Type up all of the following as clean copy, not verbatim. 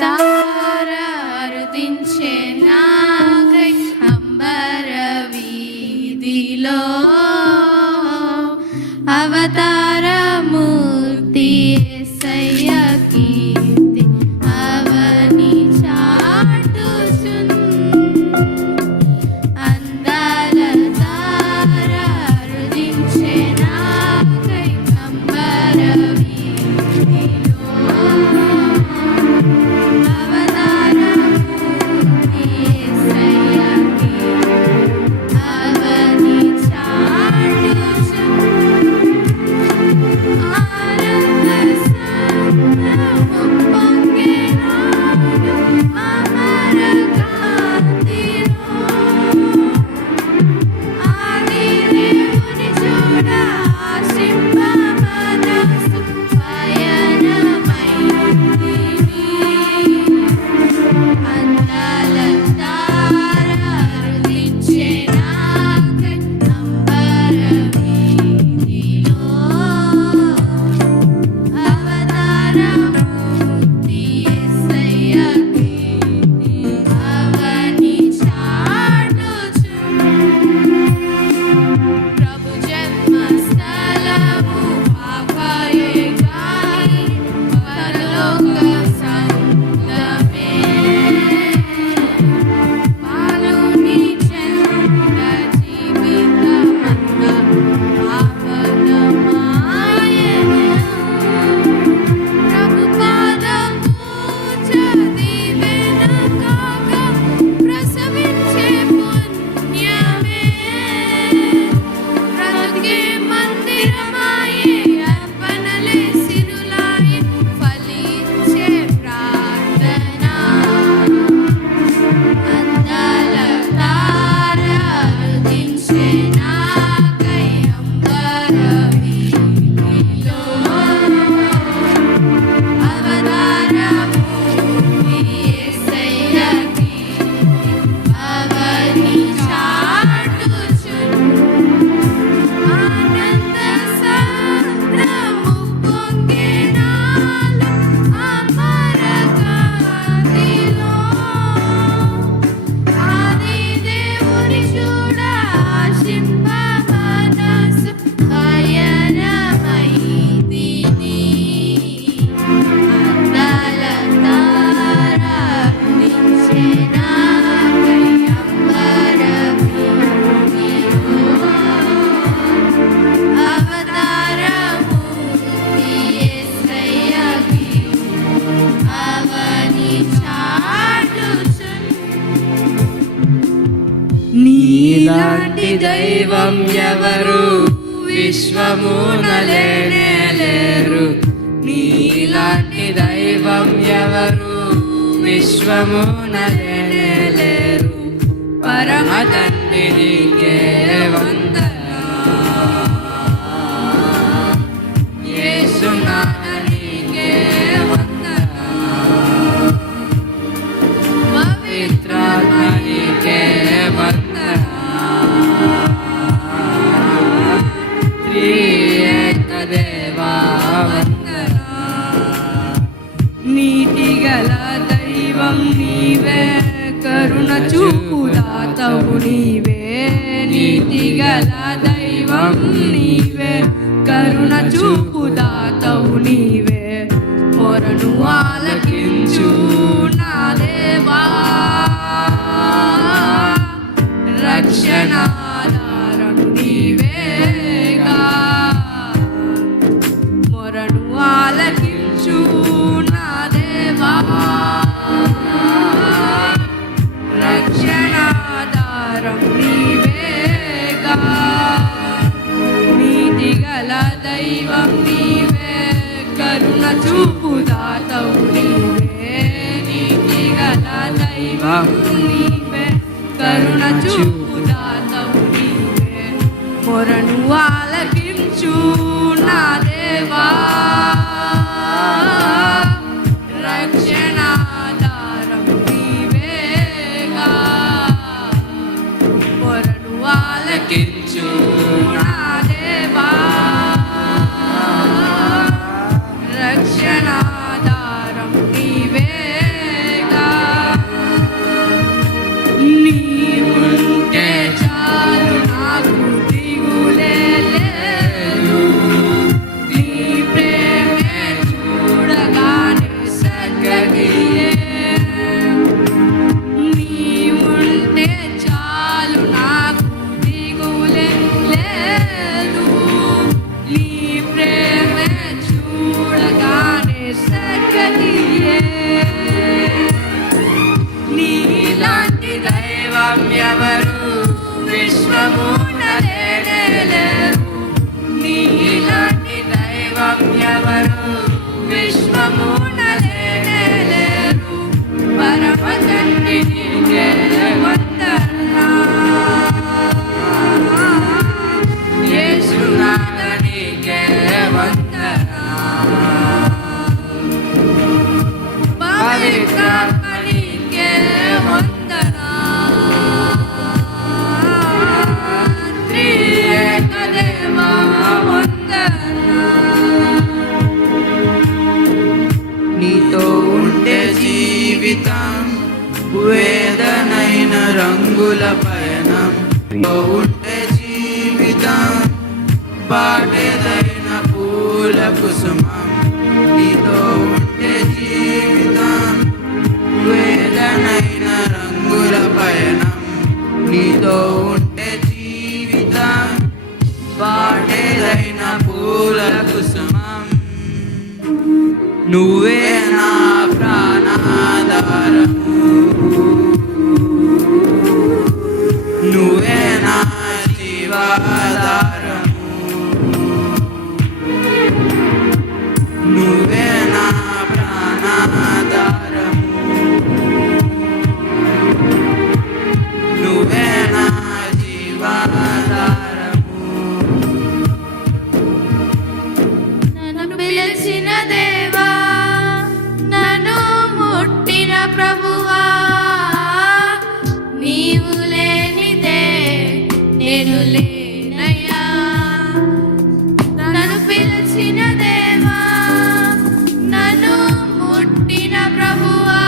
తారారుదించే నాకై అంబర వీధిలో అవతారమూర్తి యేసయ్య కీర్తి అవని చాటుచున్ అందాల తారారుదించే నాకై అంబర వీధిలో అవతారమూర్తి యేసయ్య కీర్తి అవని చాటుచున్ ఆనంద సంభ్రమం పొంగెనాడు అమర కాంతిలో ఆది దేవుని చూడ ఆశింప మనసు పయనమైంది అందాల తారారుదించే నాకై అంబర వీధిలో అవతారమూర్తి యేసయ్య కీర్తి అవని చాటుచున్ ప్రభు జన్మస్థలము పాపాయే గాని పరలోక సంగమే మానవుని చంద్ర జీవితమంతా పావనమాయెను ప్రభు పాదము చదివెన కాక ప్రసవించే పుణ్యమే బ్రతుకే మందిరమాయే అర్పణలే సిరులాయే ఫలించే ప్రార్థన అందాల తారారుదించే నాకై అంబర వీధిలో అవతారమూర్తి యేసయ్య కీర్తి అవని చాటుచున్ ఆనంద సంద్రము పొంగెనాలు అమర కాంతిలో ఆది దేవుని చూడ ఆశింప మనసు పయనమైందిని అందాల తారారుదించే నాకై అంబర వీధిలో అవతారమూర్తి యేసయ్య కీర్తి అవని చాటుచున్ నీలాంటి దైవం ఎవరు విశ్వమున లేనే లేరు. నీలాంటి దైవం ఎవరు విశ్వమున లేనే లేరు. పరమ తండ్రి నీకే వందనాలు. యేసునాథ నీకే వందనాలు. పవిత్రాత్మ నీకే వందనాలు. త్రియేక దేవా వందనాలు. నీతిగల దైవం నీవే కరుణ చూపు దాతవు నీవే. నీతిగల దైవం నీవే కరుణ చూపు దాతవు నీవే. మొరను ఆలకించు నా దేవా రక్షణాధారం నీవేగా. మొరను ఆలకించు నా దేవా రక్షణాధారం నీవేగా. నీతిగల దైవం నీవే కరుణ చూపు దాతవు నీవే. నీతిగల దైవం నీవే కరుణ చూపు దాతవు నీవే. మొరను ఆలకించు నా దేవా రక్షణాధారం నీవేగా. మొరను ఆలకించు నా దేవా రక్షణాధారం నీవే. నీకే వందనా త్రియేక దేవా వందనా నీతో ఉంటే జీవితం వేదనైన రంగుల పయనం నీతో ఉంటే జీవితం పాటేదైన పూల కుసుమం నీతో ఉంటే జీవితం వేదనైన రంగుల పయనం నీతో ఉంటే జీవితం పాటేదైన పూల కుసుమం నువ్వే నా ప్రాణాధారము నువ్వే నా జీవాధారము నువ్వే నా ప్రాణాధారము నువ్వే నా జీవాధారము నన్ను పిలిచిన దేవా నన్ను ముట్టిన ప్రభువా నీవు లేనిదే నేను లేనయ్యా నన్ను పిలిచిన దేవా నన్ను ముట్టిన ప్రభువా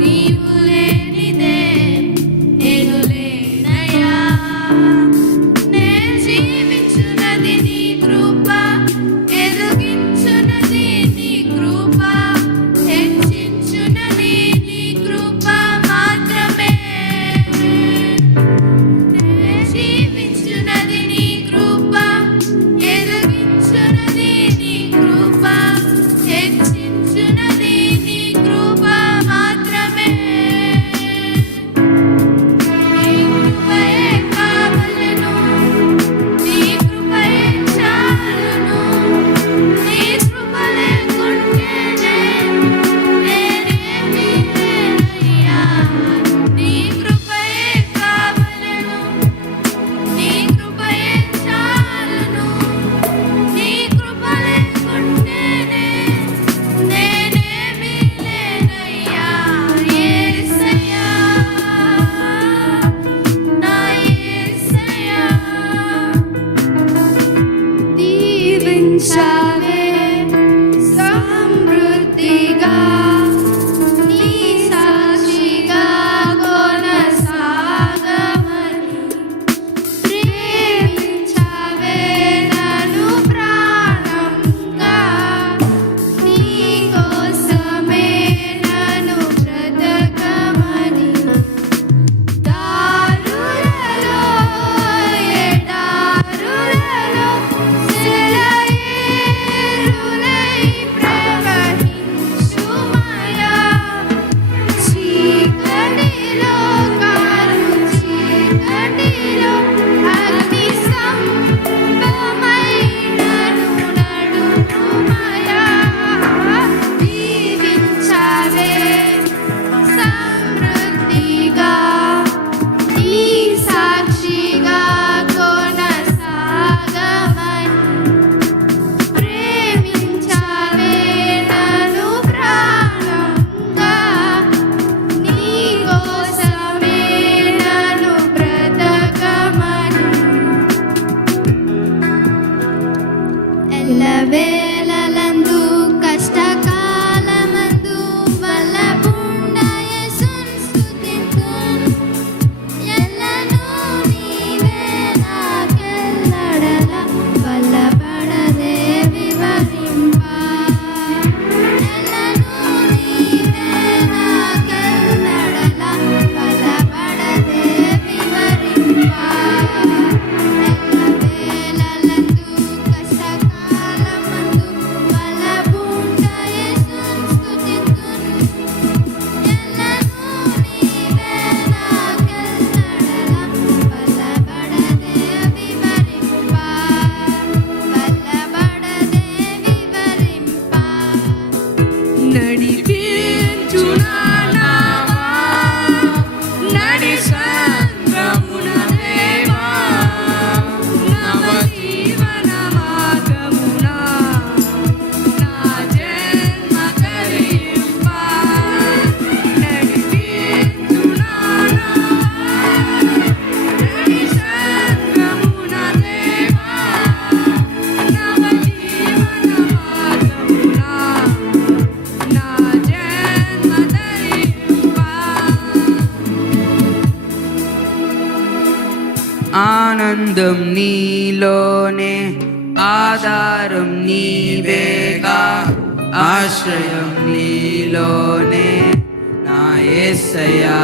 నీవు లేనిదే నేను లేనయ్యా నే జీవించున్నది నీ కృప ఎదుగించున్నది నీ కృప హెచ్చించున్నది నీ కృప మాత్రమే నే ఆనందం నీలోనే ఆధారం నీవేగా ఆశ్రయం నీలోనే నా యేసయ్యా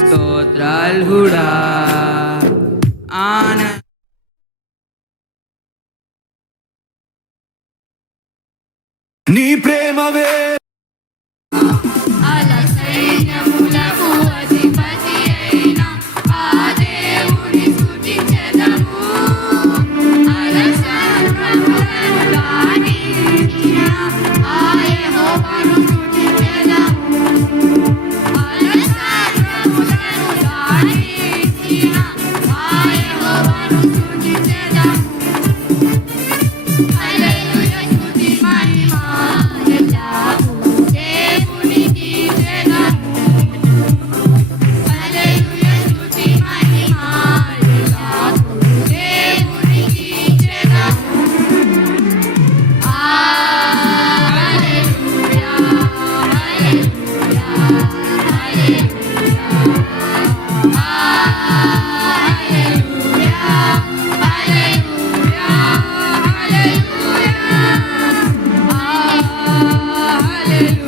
స్తోత్రాల్హుడా ఆనంద నీ ప్రేమవే అల సైన్యములకు అధిపతి అయిన ఆ దేవుని స్తుతించెదము. అల సర్వములను దాటించిన ఆ యెహోవాను స్తుతించెదము. అల సర్వములను దాటించిన ఆ యెహోవాను స్తుతించెదము. హల్లెలూయా స్తుతి మహిమ ఎల్లప్పుడూ దేవునికి చెందును. హల్లెలూయా స్తుతి మహిమ ఎల్లప్పుడూ దేవునికి చెందును. హల్లెలూయా హల్లెలూయా హల్లెలూయా హల్లెలూయా హల్లెలూయా హల్లెలూయా